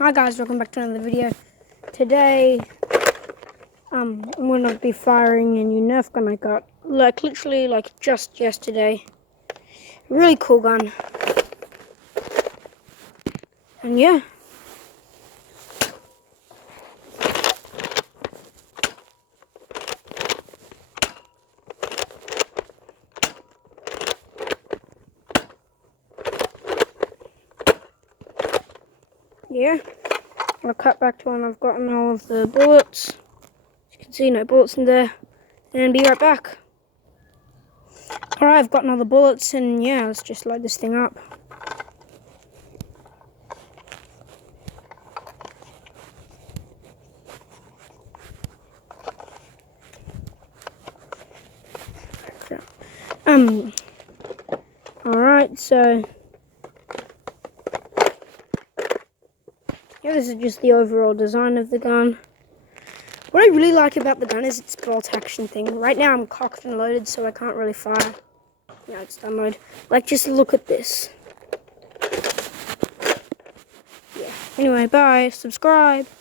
Hi guys, welcome back to another video. Today, I'm gonna be firing a new nerf gun I got, literally just yesterday. Really cool gun. And yeah. I'll cut back to when I've gotten all of the bullets. As you can see, no bullets in there. And be right back. Alright, I've gotten all the bullets, and yeah, let's just load this thing up. Alright, so yeah, this is just the overall design of the gun. What I really like about the gun is its bolt action thing. Right now I'm cocked and loaded, so I can't really fire. Yeah, it's done mode. Like, just look at this. Yeah. Anyway, bye. Subscribe.